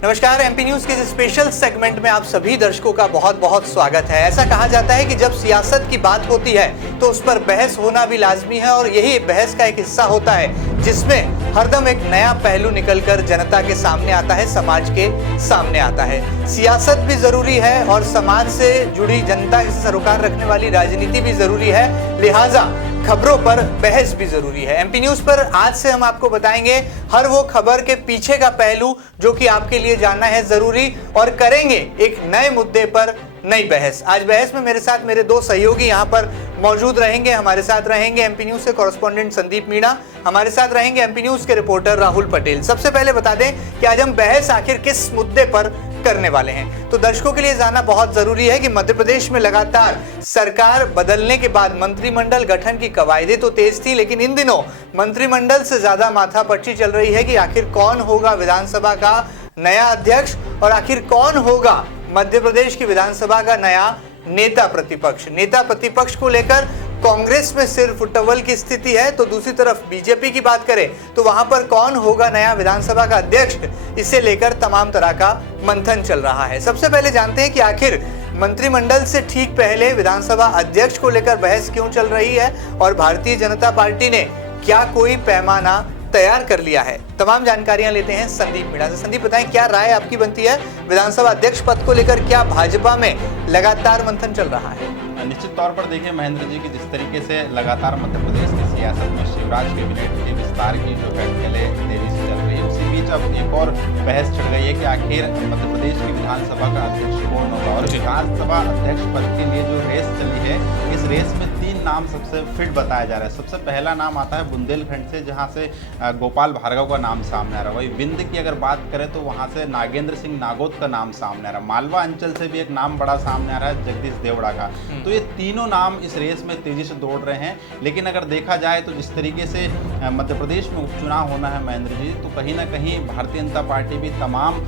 नमस्कार, MP news के इस स्पेशल सेगमेंट में आप सभी दर्शकों का बहुत बहुत स्वागत है। ऐसा कहा जाता है कि जब सियासत की बात होती है तो उस पर बहस होना भी लाजमी है और यही बहस का एक हिस्सा होता है जिसमें हरदम एक नया पहलू निकलकर जनता के सामने आता है, समाज के सामने आता है। सियासत भी जरूरी है और समाज से जुड़ी जनता से सरोकार रखने वाली राजनीति भी जरूरी है, लिहाजा खबरों पर बहस भी जरूरी है। एमपी न्यूज पर आज से हम आपको बताएंगे हर वो खबर के पीछे का पहलू जो कि आपके लिए जानना है जरूरी, और करेंगे एक नए मुद्दे पर नई बहस। आज बहस में मेरे साथ मेरे दो सहयोगी यहाँ पर मौजूद रहेंगे। हमारे साथ रहेंगे एमपी न्यूज से कॉरेस्पॉन्डेंट संदीप मीणा, हमारे साथ रहेंगे एमपी न्यूज के रिपोर्टर राहुल पटेल। सबसे पहले बता दें कि आज हम बहस आखिर किस मुद्दे पर करने वाले हैं। तो दर्शकों के लिए जानना बहुत जरूरी है कि मध्य प्रदेश में लगातार सरकार बदलने के बाद मंत्रिमंडल गठन की कवायदें तो तेज थी, लेकिन इन दिनों मंत्रिमंडल से ज्यादा माथापच्ची चल रही है कि आखिर कौन होगा विधानसभा का नया अध्यक्ष और आखिर कौन होगा मध्य प्रदेश की विधानसभा का नया नेता प्रतिपक्ष। नेता प्रतिपक्ष को लेकर कांग्रेस में सिर्फ टवल की स्थिति है, तो दूसरी तरफ बीजेपी की बात करें तो वहां पर कौन होगा नया विधानसभा का अध्यक्ष, इसे लेकर तमाम तरह का मंथन चल रहा है। सबसे पहले जानते हैं कि आखिर मंत्रिमंडल से ठीक पहले विधानसभा अध्यक्ष को लेकर बहस क्यों चल रही है और भारतीय जनता पार्टी ने क्या कोई पैमाना तैयार कर लिया है। तमाम जानकारियां लेते हैं संदीप मीणा से। संदीप, बताएं क्या राय आपकी बनती है विधानसभा अध्यक्ष पद को लेकर, क्या भाजपा में लगातार मंथन चल रहा है? निश्चित तौर पर देखिए महेंद्र जी की जिस तरीके से लगातार मध्य प्रदेश की सियासत में शिवराज कैबिनेट के विस्तार की जो फैसले तेजी से चल रही है, उसी बीच अब एक और बहस छिड़ गई है कि आखिर मध्य प्रदेश की विधानसभा का अध्यक्ष कौन होगा। और विधानसभा अध्यक्ष पद के लिए जो रेस चली है, इस रेस में 3 नाम सबसे फिट बताया जा रहा है। सबसे पहला नाम आता है बुंदेलखंड से, जहां से गोपाल भार्गव का नाम सामने आ रहा है। वही विंध्य की अगर बात करें तो वहां से नागेंद्र सिंह नागौत का नाम सामने आ रहा है। मालवा अंचल से भी एक नाम बड़ा सामने आ रहा है, जगदीश देवड़ा का। तो ये तीनों नाम इस रेस में तेजी से दौड़ रहे हैं। लेकिन अगर देखा जाए तो जिस तरीके से मध्य प्रदेश में उपचुनाव होना है महेंद्र जी, तो कहीं ना कहीं भारतीय जनता पार्टी भी तमाम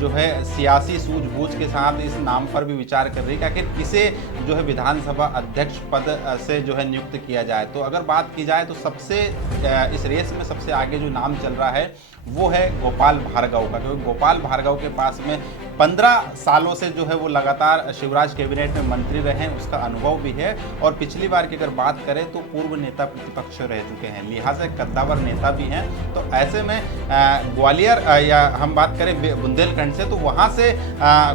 जो है सियासी सूझबूझ के साथ इस नाम पर भी विचार कर रही है कि आखिर किसे जो है विधानसभा अध्यक्ष पद से जो है नियुक्त किया जाए। तो अगर बात की जाए तो सबसे इस रेस में सबसे आगे जो नाम चल रहा है वो है गोपाल भार्गव का, क्योंकि गोपाल भार्गव के पास में 15 सालों से जो है वो लगातार शिवराज कैबिनेट में मंत्री रहे हैं, उसका अनुभव भी है। और पिछली बार की अगर बात करें तो पूर्व नेता प्रतिपक्ष रह चुके हैं, लिहाजा कद्दावर नेता भी हैं। तो ऐसे में ग्वालियर या हम बात करें बुंदेलखंड से, तो वहाँ से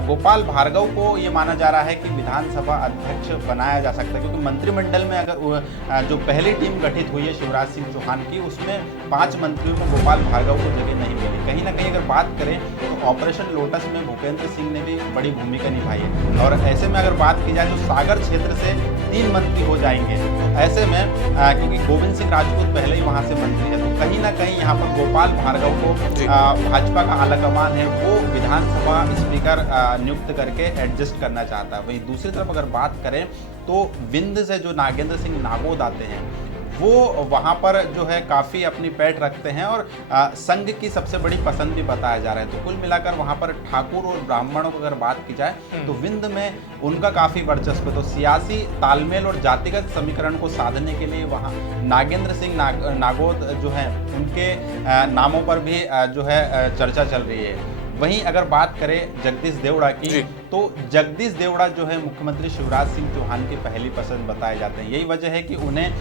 गोपाल भार्गव को ये माना जा रहा है कि विधानसभा अध्यक्ष बनाया जा सकता है, क्योंकि मंत्रिमंडल में अगर जो पहली टीम गठित हुई है शिवराज सिंह चौहान की, उसमें 5 मंत्रियों को गोपाल भार्गव को जगह नहीं मिली। कहीं ना कहीं अगर बात करें तो ऑपरेशन लोटस में भूपेंद्र सिंह ने भी बड़ी भूमिका निभाई है। और ऐसे में अगर बात की जाए तो सागर क्षेत्र से 3 मंत्री हो जाएंगे। तो ऐसे में क्योंकि गोविंद सिंह राजपूत पहले ही वहां से मंत्री है, तो कहीं ना कहीं यहाँ पर गोपाल भार्गव को भाजपा का आलाकमान है वो विधानसभा स्पीकर नियुक्त करके एडजस्ट करना चाहता है। वहीं दूसरी तरफ अगर बात करें तो विंध्य से जो नागेंद्र सिंह नागौत आते हैं वो वहाँ पर जो है काफ़ी अपनी पैठ रखते हैं और संघ की सबसे बड़ी पसंद भी बताया जा रहा है। तो कुल मिलाकर वहाँ पर ठाकुर और ब्राह्मणों की अगर बात की जाए तो विंध्य में उनका काफ़ी वर्चस्व है। तो सियासी तालमेल और जातिगत समीकरण को साधने के लिए वहाँ नागेंद्र सिंह नागौत जो है उनके नामों पर भी जो है चर्चा चल रही है। वहीं अगर बात करें जगदीश देवड़ा की, तो जगदीश देवड़ा जो है मुख्यमंत्री शिवराज सिंह चौहान की पहली पसंद बताए जाते हैं। यही वजह है कि उन्हें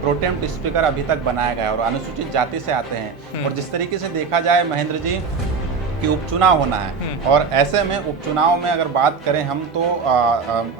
प्रोटेम स्पीकर अभी तक बनाया गया और अनुसूचित जाति से आते हैं। और जिस तरीके से देखा जाए महेंद्र जी कि उपचुनाव होना है, और ऐसे में उपचुनाव में अगर बात करें हम तो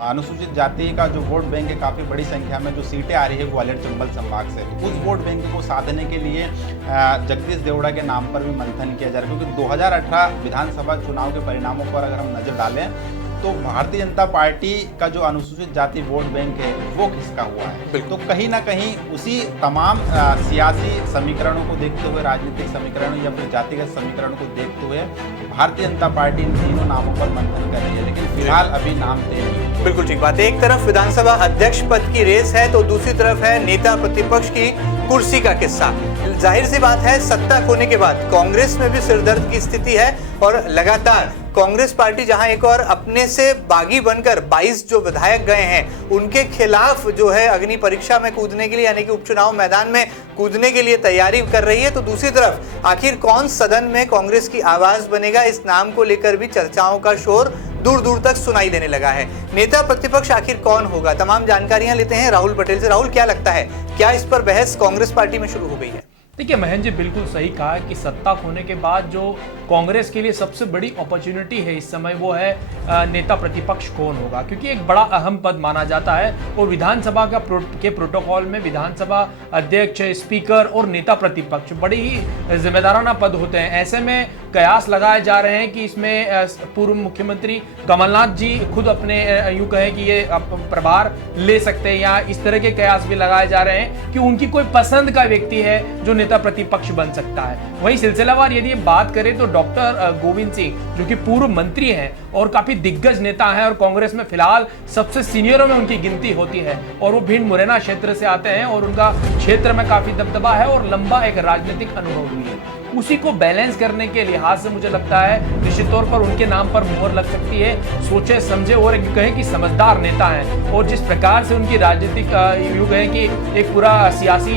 अनुसूचित जाति का जो वोट बैंक है काफ़ी बड़ी संख्या में जो सीटें आ रही है ग्वालियर चंबल संभाग से, तो उस वोट बैंक को साधने के लिए जगदीश देवड़ा के नाम पर भी मंथन किया जा रहा है। क्योंकि 2018 विधानसभा चुनाव के परिणामों पर अगर हम नजर डालें तो भारतीय जनता पार्टी का जो अनुसूचित जाति वोट बैंक है वो खिसका हुआ है। तो कहीं ना कहीं उसी तमाम सियासी समीकरणों को देखते हुए, राजनीतिक समीकरणों या फिर जातिगत समीकरणों को देखते हुए भारतीय जनता पार्टी इन तीनों नामों पर मंथन कर रही है, लेकिन फिलहाल अभी नाम तय नहीं। बिल्कुल ठीक बात है। एक तरफ विधानसभा अध्यक्ष पद की रेस है तो दूसरी तरफ है नेता प्रतिपक्ष की कुर्सी का किस्सा। जाहिर सी बात है, सत्ता खोने के बाद कांग्रेस में भी सिरदर्द की स्थिति है और लगातार कांग्रेस पार्टी जहां एक और अपने से बागी बनकर 22 जो विधायक गए हैं उनके खिलाफ जो है अग्नि परीक्षा में कूदने के लिए यानी कि उपचुनाव मैदान में कूदने के लिए तैयारी कर रही है, तो दूसरी तरफ आखिर कौन सदन में कांग्रेस की आवाज बनेगा, इस नाम को लेकर भी चर्चाओं का शोर दूर दूर तक सुनाई देने लगा है। नेता प्रतिपक्ष आखिर कौन होगा, तमाम जानकारियां लेते हैं राहुल पटेल से। राहुल, क्या लगता है, क्या इस पर बहस कांग्रेस पार्टी में शुरू हो गई है? देखिए महेंद्र जी बिल्कुल सही कहा कि सत्ता खोने के बाद जो कांग्रेस के लिए सबसे बड़ी अपॉर्चुनिटी है इस समय वो है नेता प्रतिपक्ष कौन होगा, क्योंकि एक बड़ा अहम पद माना जाता है और विधानसभा के प्रोटोकॉल में विधानसभा अध्यक्ष, स्पीकर और नेता प्रतिपक्ष बड़े ही जिम्मेदाराना पद होते हैं। ऐसे में कयास लगाए जा रहे हैं कि इसमें पूर्व मुख्यमंत्री कमलनाथ जी खुद अपने यूं कहें कि ये प्रभार ले सकते हैं, या इस तरह के कयास भी लगाए जा रहे हैं कि उनकी कोई पसंद का व्यक्ति है जो नेता प्रतिपक्ष बन सकता है। वहीं सिलसिलावार यदि बात करें तो डॉक्टर गोविंद सिंह जो कि पूर्व मंत्री हैं और काफी दिग्गज नेता हैं और कांग्रेस में फिलहाल सबसे सीनियरों में उनकी गिनती होती है, और वो भिंड मुरैना क्षेत्र से आते हैं और उनका क्षेत्र में काफी दबदबा है और लंबा एक राजनीतिक अनुभव भी है। उसी को बैलेंस करने के लिहाज से मुझे लगता है निश्चित तौर पर उनके नाम पर मुहर लग सकती है। सोचे समझे और कहें कि समझदार नेता हैं, और जिस प्रकार से उनकी राजनीतिक यूं कहें कि एक पूरा सियासी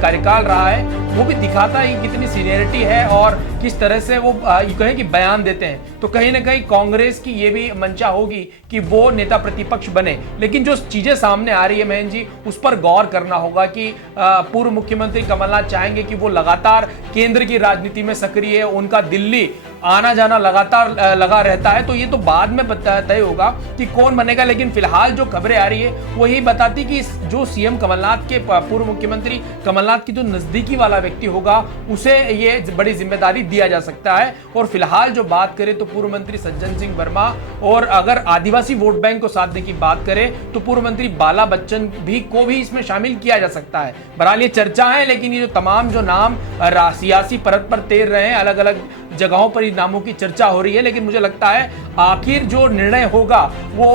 कार्यकाल रहा है वो भी दिखाता है कितनी सीनियरिटी है और किस तरह से वो यूं कहें कि बयान देते हैं। तो कहीं ना कहीं कांग्रेस की ये भी मंशा होगी कि वो नेता प्रतिपक्ष बने, लेकिन जो चीजें सामने आ रही है महेंद्र जी उस पर गौर करना होगा कि पूर्व मुख्यमंत्री कमलनाथ चाहेंगे कि वो लगातार केंद्र की राजनीति में सक्रिय है, उनका दिल्ली आना जाना लगातार लगा रहता है, तो ये तो बाद में तय होगा कि कौन बनेगा। लेकिन फिलहाल जो खबरें आ रही है वही बताती कि जो सीएम कमलनाथ के पूर्व मुख्यमंत्री कमलनाथ की जो नजदीकी वाला व्यक्ति होगा उसे ये बड़ी जिम्मेदारी दिया जा सकता है। और फिलहाल जो बात करें तो पूर्व मंत्री सज्जन सिंह वर्मा, और अगर आदिवासी वोट बैंक को साधने की बात करें तो पूर्व मंत्री बाला बच्चन को भी इसमें शामिल किया जा सकता है। बहरहाल ये चर्चा है, लेकिन ये जो तमाम जो नाम सियासी परत पर तैर रहे हैं, अलग अलग जगहों पर नामों की चर्चा हो रही है, लेकिन मुझे लगता है आखिर जो निर्णय होगा वो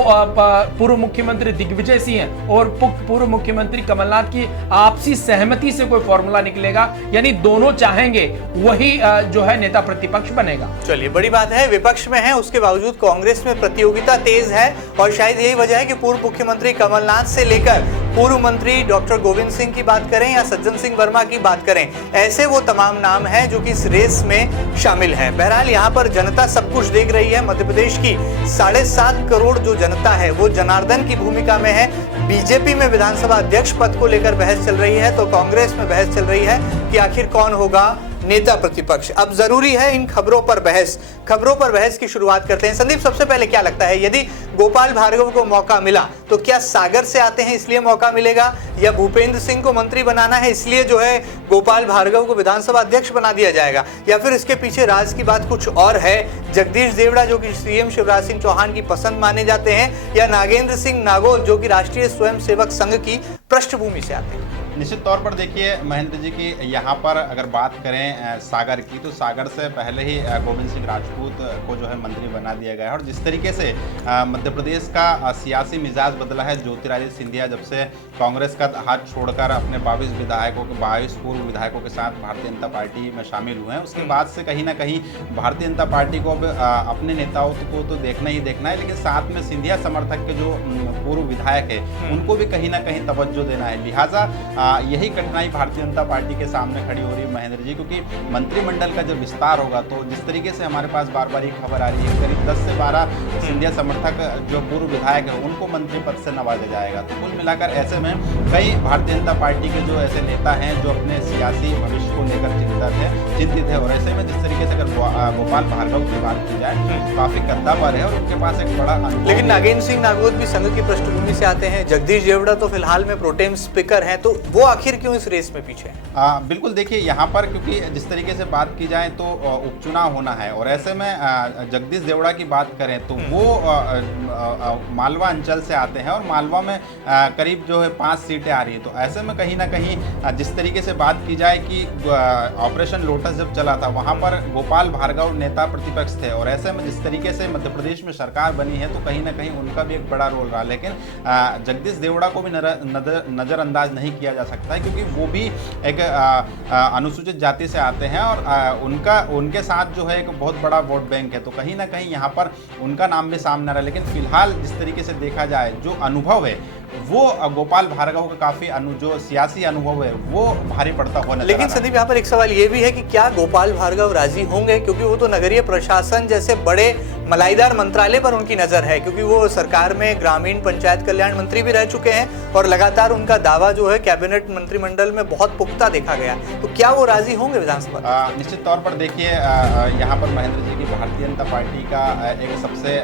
पूर्व मुख्यमंत्री दिग्विजय सिंह और पूर्व मुख्यमंत्री कमलनाथ की आपसी सहमति से कोई फॉर्मूला निकलेगा, यानी दोनों चाहेंगे वही जो है नेता प्रतिपक्ष बनेगा। चलिए, बड़ी बात है विपक्ष में है, उसके बावजूद कांग्रेस में प्रतियोगिता तेज है, और शायद यही वजह है कि पूर्व मुख्यमंत्री कमलनाथ से लेकर पूर्व मंत्री डॉक्टर गोविंद सिंह की बात करें या सज्जन सिंह वर्मा की बात करें, ऐसे वो तमाम नाम हैं जो कि इस रेस में शामिल है। बहरहाल यहाँ पर जनता सब कुछ देख रही है। मध्य प्रदेश की 7.5 करोड़ जो जनता है वो जनार्दन की भूमिका में है। बीजेपी में विधानसभा अध्यक्ष पद को लेकर बहस चल रही है, तो कांग्रेस में बहस चल रही है कि आखिर कौन होगा नेता प्रतिपक्ष। अब जरूरी है इन खबरों पर बहस की शुरुआत करते हैं। संदीप, सबसे पहले क्या लगता है, यदि गोपाल भार्गव को मौका मिला तो क्या सागर से आते हैं इसलिए मौका मिलेगा, या भूपेंद्र सिंह को मंत्री बनाना है इसलिए जो है गोपाल भार्गव को विधानसभा अध्यक्ष बना दिया जाएगा, या फिर इसके पीछे राज की बात कुछ और है? जगदीश देवड़ा जो कि सीएम शिवराज सिंह चौहान की पसंद माने जाते हैं, या नागेंद्र सिंह नागोल जो कि राष्ट्रीय स्वयंसेवक संघ की पृष्ठभूमि से आते हैं? निश्चित तौर पर देखिए महेंद्र जी की यहाँ पर अगर बात करें सागर की, तो सागर से पहले ही गोविंद सिंह राजपूत को जो है मंत्री बना दिया गया है। और जिस तरीके से मध्य प्रदेश का सियासी मिजाज बदला है, ज्योतिरादित्य सिंधिया जब से कांग्रेस का हाथ छोड़कर अपने 22 पूर्व विधायकों के साथ भारतीय जनता पार्टी में शामिल हुए हैं, उसके बाद से कहीं ना कहीं भारतीय जनता पार्टी को अब अपने नेताओं को तो देखना ही देखना है, लेकिन साथ में सिंधिया समर्थक के जो पूर्व विधायक है उनको भी कहीं ना कहीं तवज्जो देना है। लिहाजा यही कठिनाई भारतीय जनता पार्टी के सामने खड़ी हो रही है महेंद्र जी, क्योंकि मंत्रिमंडल का जब विस्तार होगा तो जिस तरीके से हमारे पास बार बार ये खबर आ रही है करीब 10 से 12 सिंधिया समर्थक जो पूर्व विधायक है उनको मंत्री पद से नवाजा जाएगा। तो कुल मिलाकर ऐसे में कई भारतीय जनता पार्टी के जो ऐसे नेता हैं जो अपने सियासी भविष्य को लेकर चिंतित है, और ऐसे में जिस तरीके से अगर गोपाल भार्गव की बात की जाए काफी कद्दावर है और उनके पास एक बड़ा, लेकिन नागेंद्र सिंह नागौर भी संघ की पृष्ठभूमि से आते हैं, जगदीश देवड़ा तो फिलहाल में प्रोटेम स्पीकर हैं, तो वो आखिर क्यों इस रेस में पीछे है? बिल्कुल, देखिए यहाँ पर क्योंकि जिस तरीके से बात की जाए तो उपचुनाव होना है, और ऐसे में जगदीश देवड़ा की बात करें तो वो मालवा अंचल से आते हैं और मालवा में करीब जो है 5 सीटें आ रही है। तो ऐसे में कहीं ना कहीं जिस तरीके से बात की जाए कि ऑपरेशन लोटस जब चला था वहाँ पर गोपाल भार्गव नेता प्रतिपक्ष थे, और ऐसे में जिस तरीके से मध्य प्रदेश में सरकार बनी है तो कहीं ना कहीं उनका भी एक बड़ा रोल रहा, लेकिन जगदीश देवड़ा को भी नज़रअंदाज नहीं किया जा सकता है, क्योंकि वो भी एक अनुसूचित जाति से आते हैं और उनके साथ जो है एक बहुत बड़ा वोट बैंक है, तो कहीं ना कहीं यहाँ पर उनका नाम भी सामने आ रहा है। लेकिन फिलहाल जिस तरीके से देखा जाए, जो अनुभव है वो गोपाल भार्गव का काफी जो सियासी अनुभव है वो भारी पड़ता हुआ नजर आ रहा है। लेकिन संदीप, यहाँ पर एक सवाल ये भी है कि क्या गोपाल भार्गव राजी होंगे, क्योंकि वो तो नगरीय प्रशासन जैसे बड़े मलाईदार मंत्रालय पर उनकी नजर है, क्योंकि वो सरकार में ग्रामीण पंचायत कल्याण मंत्री भी रह चुके हैं और लगातार उनका दावा जो है कैबिनेट मंत्रिमंडल में बहुत पुख्ता देखा गया। तो क्या वो राजी होंगे विधानसभा? निश्चित तौर पर देखिए, यहाँ पर महेंद्र जी की भारतीय जनता पार्टी का एक सबसे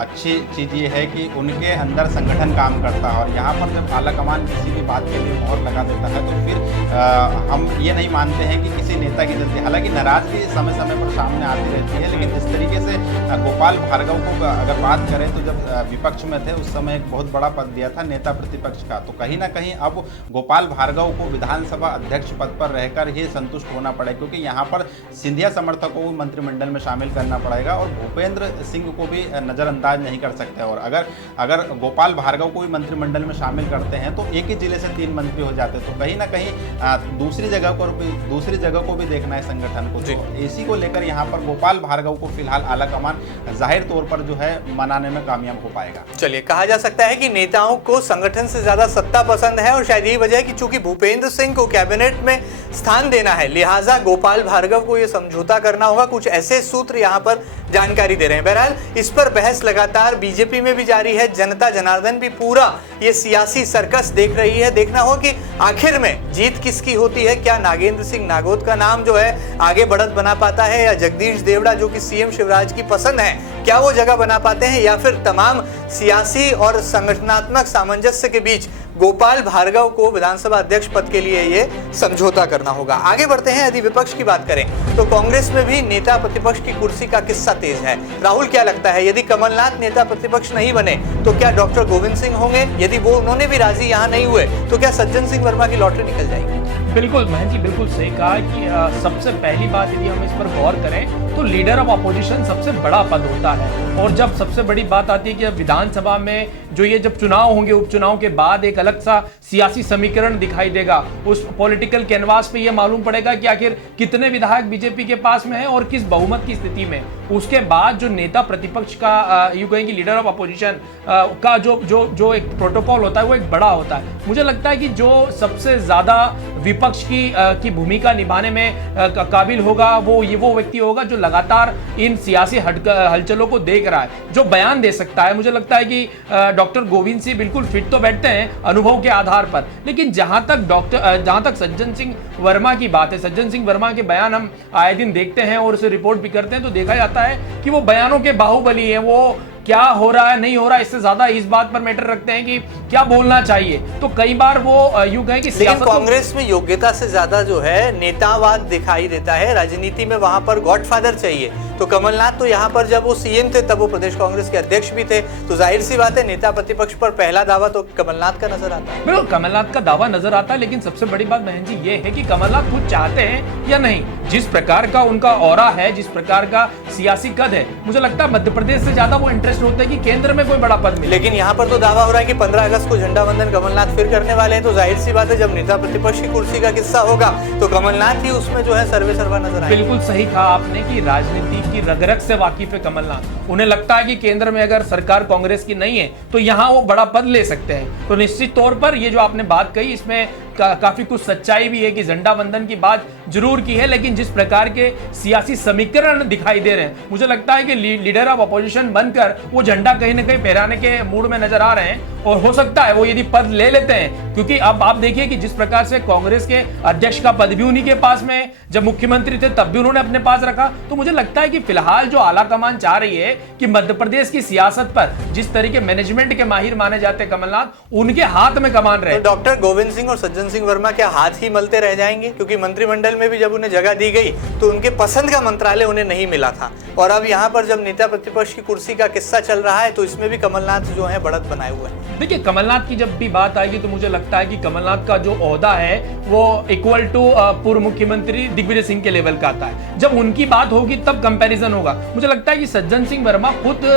अच्छी चीज ये है कि उनके अंदर संगठन काम करता है, और यहाँ पर जब आला कमान किसी भी बात के लिए मोहर लगा देता है तो फिर हम ये नहीं मानते हैं कि किसी नेता की जल्दी, हालांकि नाराजगी समय समय पर सामने आती रहती है, लेकिन जिस तरीके से गोपाल भार्गव को अगर बात करें तो जब विपक्ष में थे उस समय एक बहुत बड़ा पद दिया था नेता प्रतिपक्ष का, तो कहीं ना कहीं अब गोपाल भार्गव को विधानसभा अध्यक्ष पद पर रहकर ही संतुष्ट होना पड़ेगा, क्योंकि यहाँ पर सिंधिया समर्थकों को मंत्रिमंडल में शामिल करना पड़ेगा और भूपेंद्र सिंह को भी नजरअंदाज नहीं कर सकते। और अगर गोपाल भार्गव को भी मंत्रिमंडल में शामिल करते हैं तो एक ही जिले से 3 मंत्री हो जाते हैं, तो कहीं ना कहीं दूसरी जगह को भी देखना है संगठन को। तो इसी को लेकर यहाँ पर गोपाल भार्गव को फिलहाल आला कमान जाहिर तौर पर जो है मनाने में कामयाब हो पाएगा। चलिए, कहा जा सकता है कि नेताओं को संगठन से ज्यादा सत्ता पसंद है और शायद यही वजह है कि चूंकि भूपेंद्र सिंह को कैबिनेट में स्थान देना है, लिहाजा गोपाल भार्गव को यह समझौता करना होगा। कुछ ऐसे सूत्र यहाँ पर जानकारी दे रहे हैं। बहरहाल इस पर बहस लगातार बीजेपी में भी जारी है, जनता जनार्दन भी पूरा ये सियासी सर्कस देख रही है। देखना हो कि आखिर में जीत किसकी होती है। क्या नागेंद्र सिंह नागौत का नाम जो है आगे बढ़त बना पाता है, या जगदीश देवड़ा जो कि सीएम शिवराज की पसंद है, क्या वो जगह बना पाते हैं, या फिर तमाम सियासी और संगठनात्मक सामंजस्य के बीच गोपाल भार्गव को विधानसभा अध्यक्ष पद के लिए ये समझौता करना होगा। आगे बढ़ते हैं। यदि विपक्ष की बात करें तो कांग्रेस में भी नेता प्रतिपक्ष की कुर्सी का किस्सा तेज है। राहुल, क्या लगता है, यदि कमलनाथ नेता प्रतिपक्ष नहीं बने तो क्या डॉक्टर गोविंद सिंह होंगे? यदि वो उन्होंने भी राजी यहाँ नहीं हुए तो क्या सज्जन सिंह वर्मा की लॉटरी निकल जाएगी? बिल्कुल महेंद्र जी, बिल्कुल सही कहा कि सबसे पहली बात यदि हम इस पर गौर करें तो लीडर ऑफ अपोजिशन सबसे बड़ा पद होता है, और जब सबसे बड़ी बात आती है कि विधानसभा में जो ये जब चुनाव होंगे, उपचुनाव के बाद एक अलग सा सियासी समीकरण दिखाई देगा। उस पॉलिटिकल कैनवास पे ये मालूम पड़ेगा कि आखिर कितने विधायक बीजेपी के पास में है और किस बहुमत की स्थिति में। उसके बाद जो नेता प्रतिपक्ष का यूं कहेंगे लीडर ऑफ अपोजिशन का जो एक प्रोटोकॉल होता है वो एक बड़ा होता है। मुझे लगता है कि जो सबसे ज्यादा विपक्ष की भूमिका निभाने में काबिल होगा वो व्यक्ति होगा जो लगातार इन सियासी हलचलों को देख रहा है, जो बयान दे सकता है। मुझे लगता है कि डॉक्टर गोविंद सिंह बिल्कुल फिट तो बैठते हैं अनुभव के आधार पर, लेकिन जहां तक सज्जन सिंह वर्मा की बात है, सज्जन सिंह वर्मा के बयान हम आए दिन देखते हैं और उसे रिपोर्ट भी करते हैं, तो देखा जाता है कि वो बयानों के बाहुबली है। वो क्या हो रहा है नहीं हो रहा है इससे ज्यादा इस बात पर मैटर रखते हैं कि क्या बोलना चाहिए। तो कई बार वो यूं कहें कि लेकिन कांग्रेस में योग्यता से ज्यादा जो है नेतावाद दिखाई देता है। राजनीति में वहां पर गॉडफादर चाहिए। तो कमलनाथ तो यहाँ पर जब वो सीएम थे तब वो प्रदेश कांग्रेस के अध्यक्ष भी थे, तो जाहिर सी बात है नेता प्रतिपक्ष पर पहला दावा तो कमलनाथ का नजर आता है। बिल्कुल कमलनाथ का दावा नजर आता है, लेकिन सबसे बड़ी बात बहन जी ये है कि कमलनाथ खुद चाहते हैं या नहीं। जिस प्रकार का उनका ऑरा है, जिस प्रकार का सियासी कद है, मुझे लगता है मध्य प्रदेश से ज्यादा वो इंटरेस्ट होता है कि केंद्र में कोई बड़ा पद मिले। लेकिन यहाँ पर तो दावा हो रहा है कि 15 अगस्त को झंडा वंदन कमलनाथ फिर करने वाले हैं, तो जाहिर सी बात है जब नेता प्रतिपक्ष की कुर्सी का किस्सा होगा तो कमलनाथ ही उसमें जो है सर्वे सर्वा नजर आएगा। बिल्कुल सही कहा आपने कि राजनीति की रग-रग से वाकिफ है कमलनाथ। उन्हें लगता है कि केंद्र में अगर सरकार कांग्रेस की नहीं है तो यहाँ वो बड़ा पद ले सकते हैं। तो निश्चित तौर पर ये जो आपने बात कही इसमें काफी कुछ सच्चाई भी है कि झंडा वंदन की बात जरूर की है, लेकिन जिस प्रकार के सियासी समीकरण दिखाई दे रहे हैं, मुझे लगता है कि लीडर ऑफ अपोजिशन बनकर वो झंडा कहीं ना कहीं फहराने के मूड में नजर आ रहे हैं। और हो सकता है वो यदि पद ले लेते हैं, क्योंकि अब आप देखिए कि जिस प्रकार से कांग्रेस के अध्यक्ष का पद भी उन्हीं के पास में, जब मुख्यमंत्री थे तब भी उन्होंने अपने पास रखा। तो मुझे लगता है कि फिलहाल जो आला कमान चाह रही है कि मध्य प्रदेश की सियासत पर जिस तरीके मैनेजमेंट के माहिर माने जाते हैं कमलनाथ, उनके हाथ में कमान रहे। तो डॉक्टर गोविंद सिंह और सज्जन सिंह वर्मा क्या हाथ ही मलते रह जाएंगे? क्योंकि मंत्रिमंडल मंत्रिमंडल में भी जब उन्हें जगह दी गई तो उनके पसंद का मंत्रालय उन्हें नहीं मिला था। और अब यहाँ पर जब नेता प्रतिपक्ष की कुर्सी का किस्सा चल रहा है तो इसमें भी कमलनाथ जो है बढ़त बनाए हुए हैं। देखिए, कमलनाथ की जब भी बात आएगी तो मुझे लगता है कि कमलनाथ का जो ओहदा है वो इक्वल टू पूर्व मुख्यमंत्री दिग्विजय सिंह के लेवल का आता है। जब उनकी बात होगी तब कंपैरिजन होगा। मुझे लगता है कि सज्जन सिंह वर्मा खुद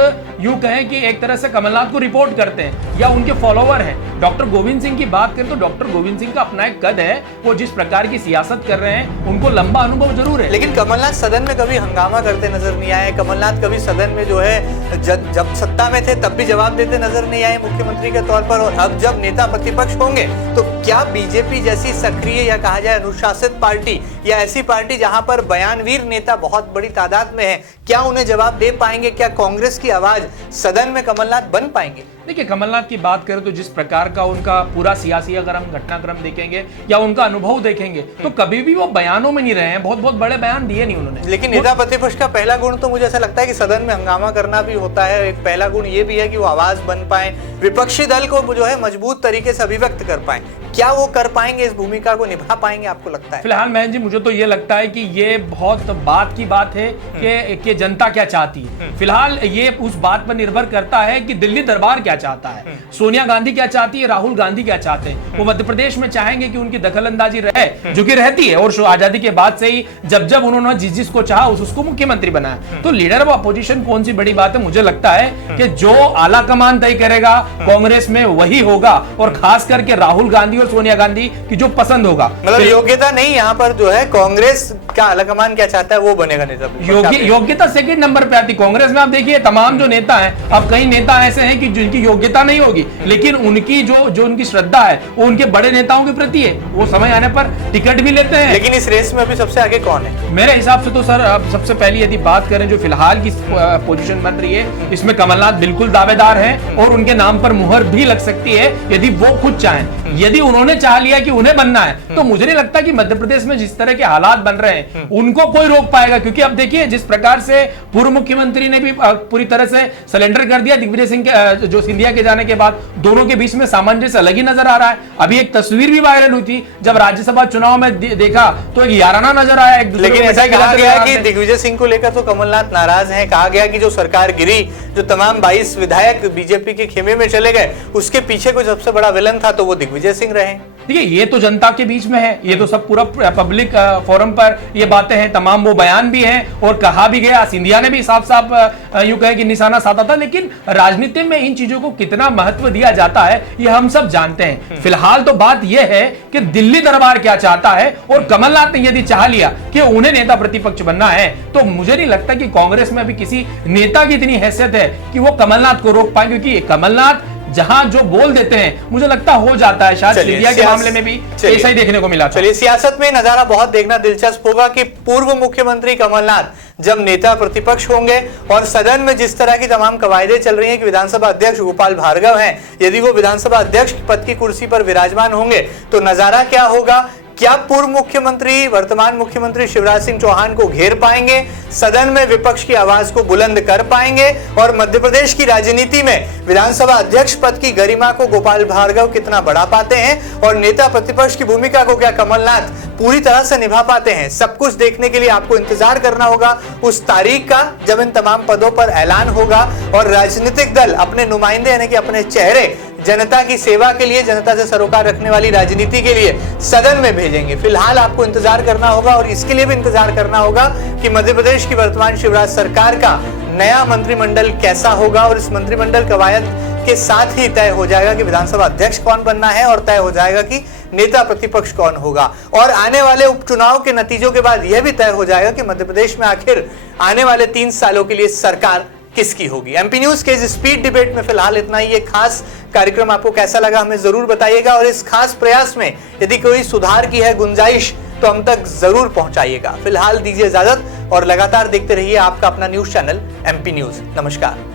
यूं कहें कि एक तरह से कमलनाथ को रिपोर्ट करते हैं या उनके फॉलोवर हैं। डॉक्टर गोविंद सिंह की बात करें तो डॉक्टर गोविंद सिंह का अपना एक कद है, वो जिस प्रकार की सियासत कर रहे हैं उनको लंबा अनुभव जरूर है। लेकिन कमलनाथ सदन में कभी हंगामा करते नजर नहीं आए। कमलनाथ कभी सदन में जो है जब सत्ता में थे तब भी जवाब देते नजर नहीं आए मुख्यमंत्री के तौर पर। और अब जब नेता प्रतिपक्ष होंगे तो क्या बीजेपी जैसी सक्रिय या कहा जाए अनुशासित पार्टी या ऐसी पार्टी जहां पर बयानवीर नेता बहुत बड़ी तादाद में है, क्या उन्हें जवाब दे पाएंगे? क्या कांग्रेस की आवाज सदन में कमलनाथ बन पाएंगे? देखिए, कमलनाथ की बात करें तो जिस प्रकार का उनका पूरा सियासी अगर हम घटनाक्रम देखेंगे या उनका अनुभव देखेंगे तो कभी भी वो बयानों में नहीं रहे हैं। बहुत बहुत बड़े बयान दिए नहीं उन्होंने। लेकिन नेता प्रतिपक्ष का पहला गुण तो मुझे ऐसा लगता है कि सदन में हंगामा करना भी होता है। एक पहला गुण ये भी है कि वो आवाज बन पाए, विपक्षी दल को जो है मजबूत तरीके से अभिव्यक्त कर पाए। क्या वो कर पाएंगे, इस भूमिका को निभा पाएंगे, आपको लगता है? फिलहाल महन जी, मुझे तो ये लगता है कि ये बहुत बात की बात है कि जनता क्या चाहती है। फिलहाल ये उस बात पर निर्भर करता है कि दिल्ली दरबार क्या चाहता है, सोनिया गांधी क्या चाहती है, राहुल गांधी क्या चाहते हैं। वो मध्य प्रदेश में चाहेंगे कि उनकी दखलंदाजी रहे, जो कि रहती है। और आजादी के बाद से ही जब जब उन्होंने जिसको चाहा उसको मुख्यमंत्री बनाया। तो लीडर ऑफ अपोजिशन कौन सी बड़ी बात है? मुझे लगता है कि जो आला कमान तय करेगा कांग्रेस में वही होगा, और खास करके राहुल गांधी और सोनिया गांधी की जो पसंद होगा। मतलब योग्यता नहीं, यहाँ पर जो है कांग्रेस का आलाकमान क्या चाहता है वो बनेगा नेता। योग्यता सेकंड नंबर पे आती। कांग्रेस में आप देखिए तमाम जो नेता हैं, अब कई नेता ऐसे हैं कि जिनकी योग्यता नहीं होगी लेकिन उनकी जो उनकी श्रद्धा है वो उनके बड़े नेताओं के प्रति है। वो समय आने पर टिकट भी लेते हैं। लेकिन इस रेस में अभी सबसे आगे कौन है? मेरे हिसाब से तो सर, अब सबसे पहली यदि बात करें जो फिलहाल की पोजीशन बन रही है, इसमें कमलनाथ बिल्कुल दावेदार हैं और उनके नाम पर मुहर भी लग सकती है यदि वो खुद चाहें। यदि उन्होंने चाह लिया कि उन्हें बनना है तो मुझे नहीं लगता कि मध्य प्रदेश में जिस तरह के हालात बन रहे हैं उनको कोई रोक पाएगा। क्योंकि अब देखिए जिस प्रकार से पूर्व मुख्यमंत्री ने भी पूरी तरह से सरेंडर कर दिया दिग्विजय सिंह के जो सिंधिया के जाने के बाद, दोनों के बीच में सामंजस्य अलग ही नजर आ रहा है। अभी एक तस्वीर भी वायरल हुई थी जब राज्यसभा चुनाव में देखा तो एक याराना नजर आया एक दूसरे। लेकिन ऐसा कहा गया कि दिग्विजय सिंह को लेकर तो कमलनाथ नाराज हैं। कहा गया कि जो सरकार गिरी, जो तमाम 22 विधायक बीजेपी के खेमे में चले गए, उसके पीछे कोई सबसे बड़ा विलन था तो वो दिग्विजय सिंह रहे। देखिए, ये तो जनता के बीच में है, ये तो सब पूरा पब्लिक फोरम पर ये बातें हैं, तमाम वो बयान भी हैं और कहा भी गया। सिंधिया ने भी साफ साफ यूं कहे कि निशाना साधा था। लेकिन राजनीति में इन चीजों को कितना महत्व दिया जाता है ये हम सब जानते हैं। फिलहाल तो बात यह है कि दिल्ली दरबार क्या चाहता है, और कमलनाथ ने यदि चाह लिया कि उन्हें नेता प्रतिपक्ष बनना है तो मुझे नहीं लगता कि कांग्रेस में अभी किसी नेता की इतनी हैसियत है कि वो कमलनाथ को रोक पाए। क्योंकि कमलनाथ जहां जो बोल देते हैं मुझे लगता हो जाता है। शायद सिंधिया के मामले में भी ऐसा ही देखने को मिला। चलिए, सियासत में नजारा बहुत देखना दिलचस्प होगा कि पूर्व मुख्यमंत्री कमलनाथ जब नेता प्रतिपक्ष होंगे और सदन में जिस तरह की तमाम कवायदे चल रही हैं कि विधानसभा अध्यक्ष गोपाल भार्गव हैं, यदि वो विधानसभा अध्यक्ष पद की कुर्सी पर विराजमान होंगे तो नजारा क्या होगा? क्या पूर्व मुख्यमंत्री वर्तमान मुख्यमंत्री शिवराज सिंह चौहान को घेर पाएंगे, सदन में विपक्ष की आवाज को बुलंद कर पाएंगे, और मध्य प्रदेश की राजनीति में विधानसभा अध्यक्ष पद की गरिमा को गोपाल भार्गव कितना बढ़ा पाते हैं, और नेता प्रतिपक्ष की भूमिका को क्या कमलनाथ पूरी तरह से निभा पाते हैं? सब कुछ देखने के लिए आपको इंतजार करना होगा उस तारीख का जब इन तमाम पदों पर ऐलान होगा और राजनीतिक दल अपने नुमाइंदे यानी कि अपने चेहरे जनता की सेवा के लिए, जनता से सरोकार रखने वाली राजनीति के लिए सदन में भेजेंगे। फिलहाल आपको इंतजार करना होगा और इसके लिए भी इंतजार करना होगा कि मध्य प्रदेश की वर्तमान शिवराज सरकार का नया मंत्रिमंडल कैसा होगा, और इस मंत्रिमंडल कवायद के साथ ही तय हो जाएगा कि विधानसभा अध्यक्ष कौन बनना है और तय हो जाएगा कि नेता प्रतिपक्ष कौन होगा। और आने वाले उपचुनाव के नतीजों के बाद यह भी तय हो जाएगा कि मध्य प्रदेश में आखिर आने वाले 3 सालों के लिए सरकार किसकी होगी। एमपी न्यूज के इस स्पीड डिबेट में फिलहाल इतना ही। एक खास कार्यक्रम आपको कैसा लगा हमें जरूर बताइएगा, और इस खास प्रयास में यदि कोई सुधार की है गुंजाइश तो हम तक जरूर पहुंचाइएगा। फिलहाल दीजिए इजाजत और लगातार देखते रहिए आपका अपना न्यूज चैनल एमपी न्यूज। नमस्कार।